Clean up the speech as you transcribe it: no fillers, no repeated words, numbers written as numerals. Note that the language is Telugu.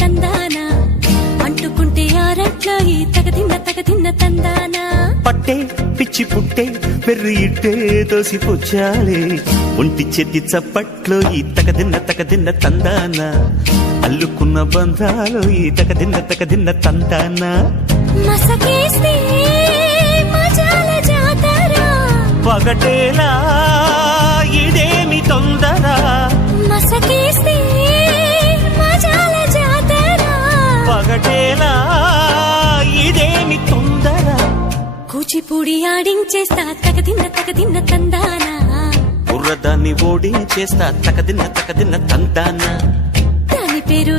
తందానా అంటుకుంటే ఆరట్లో ఈ తగదిన్న తందానా పట్టే పిచ్చి పుట్టే పెర్రి ఇట్టే దోసిపుచ్చాలే ఒంటి చెట్టి చప్పట్లో ఈ తగదిన్న తందానా అల్లుకున్న బంధాలు ఈ తగదిన్న తందానా మసకేస్తే మజాల జాతర పగటేలా ఇదేమి తొందర మసకేస్తే మజాల జాతర పగటేలా ఇదేమి తొందర కూచిపూడి ఆడించేస్తా తగదిన్న తందానా బుర్రదాన్ని ఓడించేస్తా తగదిన్న తందానా దాని పేరు